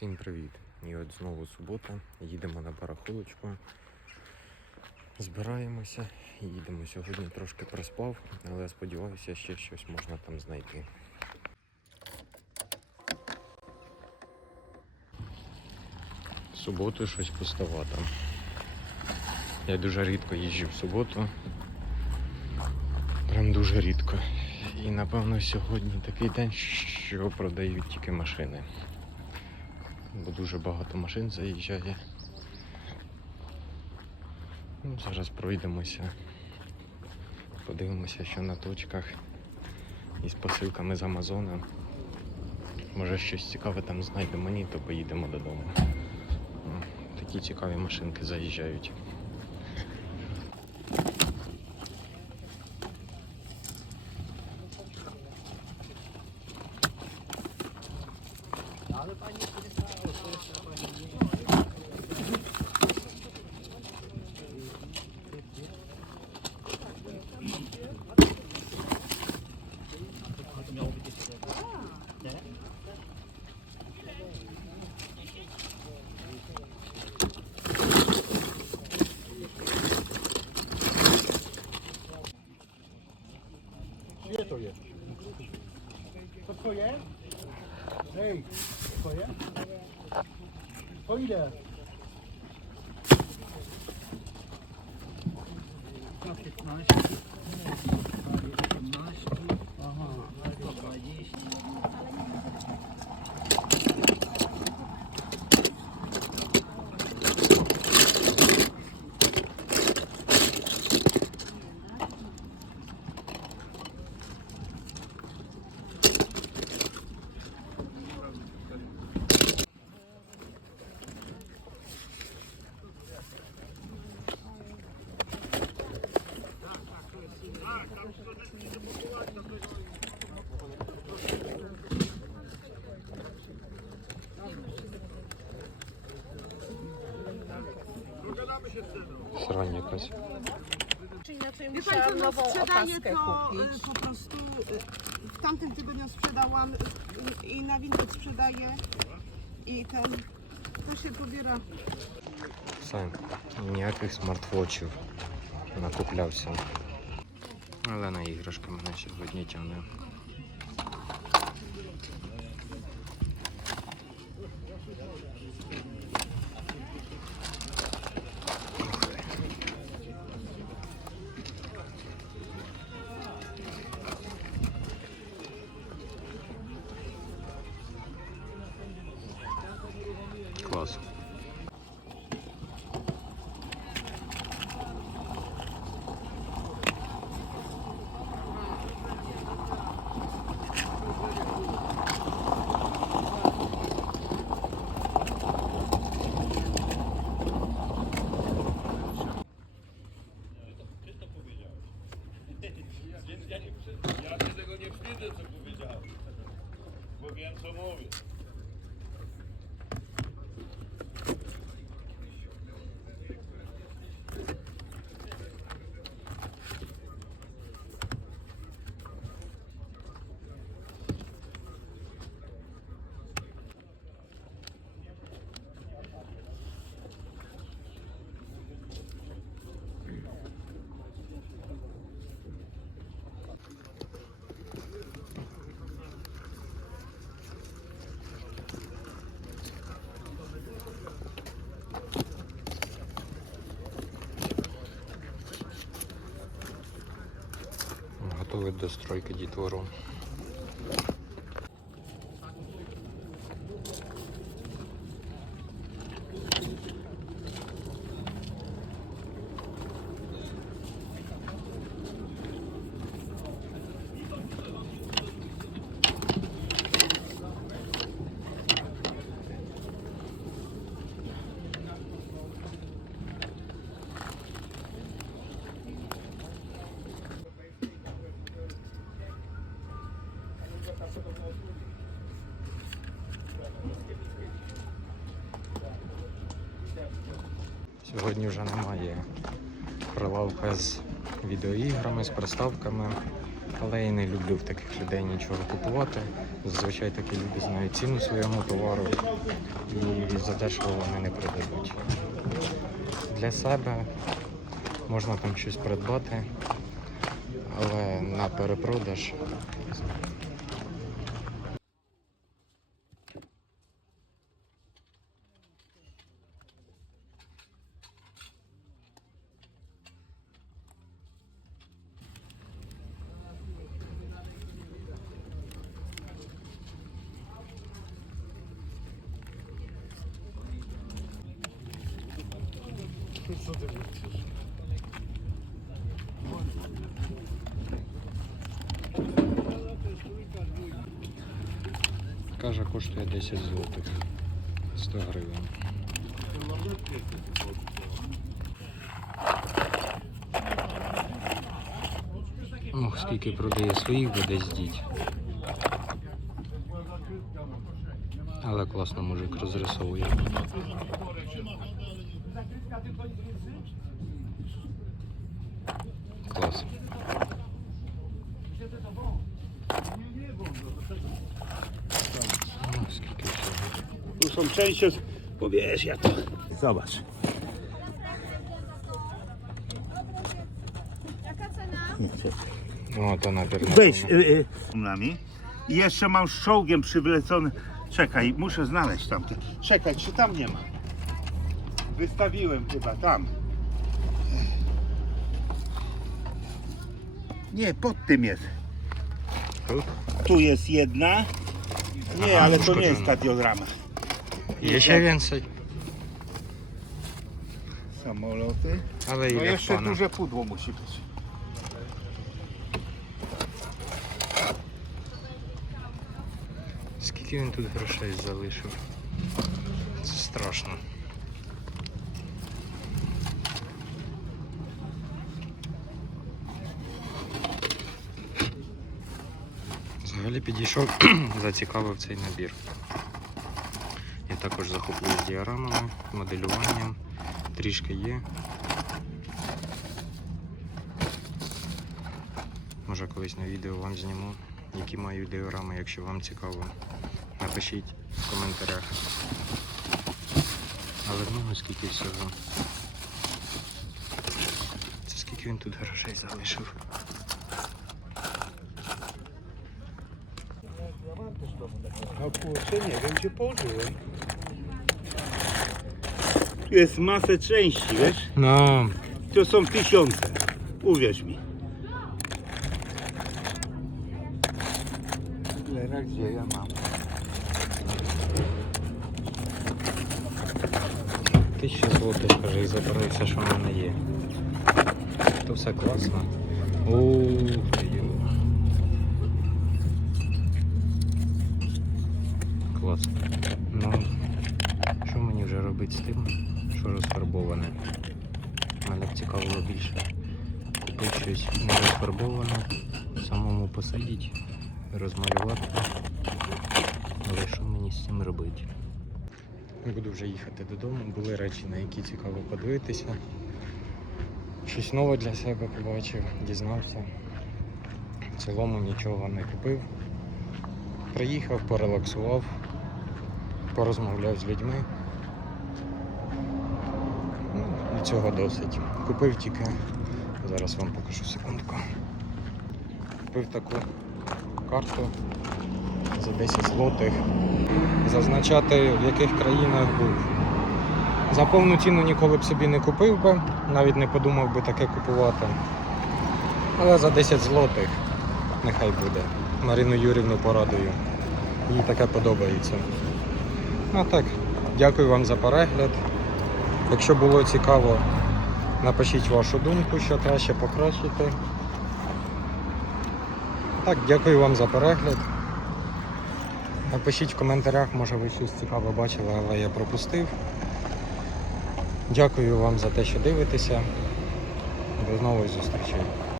Всім привіт! І от знову субота. Їдемо на барахолочку. Збираємося, їдемо. Сьогодні трошки проспав, але сподіваюся, ще щось можна там знайти. В суботу щось пустовато. Я дуже рідко їжджу в суботу. Прям дуже рідко. І напевно сьогодні такий день, що продають тільки машини бо дуже багато машин заїжджає. Ну, зараз пройдемося, подивимося, що на точках із посилками з Амазона. Може щось цікаве там знайдемо, ні, то поїдемо додому. Такі цікаві машинки заїжджають. Öyle. Kapitnaş. Kapitnaş. Aha. Kapitnaş. Czy inaczej Wie pan musiałam co, no nową sprzedaję opaskę to kupić. y, po prostu y, w tamtym tygodniu sprzedałam y, i na Vinted sprzedaję i ten to się pobiera. Все, ніяких смартвочів накуплявся. Але на іграшки мене сьогодні тягне. Carlos до стройки. Сьогодні вже немає прилавка з відеоіграми, з приставками. Але я не люблю в таких людей нічого купувати. Зазвичай такі люди знають ціну своєму товару і задешево вони не продадуть. Для себе можна там щось придбати, але на перепродаж каже коштує 10 злотих 100 гривень. Ох, скільки продає своїх, бо десь діть. Але класно мужик розрисовує. tą częścią, bo wiesz ja to. Zobacz. No to na pewno. Weź. Y. y. I jeszcze mam czołgiem przywlecony. Czekaj, muszę znaleźć tamte. Czekaj, czy tam nie ma? Wystawiłem chyba tam. Nie, pod tym jest. Tu jest jedna. Nie, ale to nie jest ta diorama. Є ще więcej, Samoloty. але No і для jeszcze пана. duże pudło musi być. Скільки він тут грошей залишив? Це страшно. Взагалі підійшов, зацікавив цей набір. Я також захоплююсь діарамами, моделюванням, трішки є. Може колись на відео вам зніму, які маю діарами, якщо вам цікаво. Напишіть в коментарях. Але в нього скільки всього. Це скільки він тут грошей залишив. Kurczę, nie wiem gdzie położyłem. Tu jest masę części, wiesz? No, To są tysiące. Uwierz mi. Lera, gdzie ja mam? тисяча злотих, каже, і забери все, що в мене є. То все класно. Ух ти йо. Клас. Робити з тим, що розфарбоване? Мене цікавило більше. Купити щось не розфарбоване, самому посадити, розмалювати. Але що мені з цим робити? Буду вже їхати додому. Були речі, на які цікаво подивитися. Щось нове для себе побачив, дізнався. В цілому нічого не купив. Приїхав, порелаксував, порозмовляв з людьми. Цього досить. Купив тільки, зараз вам покажу секундку. Купив таку карту за 10 злотих зазначати, в яких країнах був. За повну ціну ніколи б собі не купив би, навіть не подумав би таке купувати. Але за 10 злотих нехай буде. Марину Юрівну порадую. Їй таке подобається. Ну так, дякую вам за перегляд. Якщо було цікаво, напишіть вашу думку, що краще покращити. Так, дякую вам за перегляд. Напишіть в коментарях, може ви щось цікаве бачили, але я пропустив. Дякую вам за те, що дивитеся. До нових зустрічей.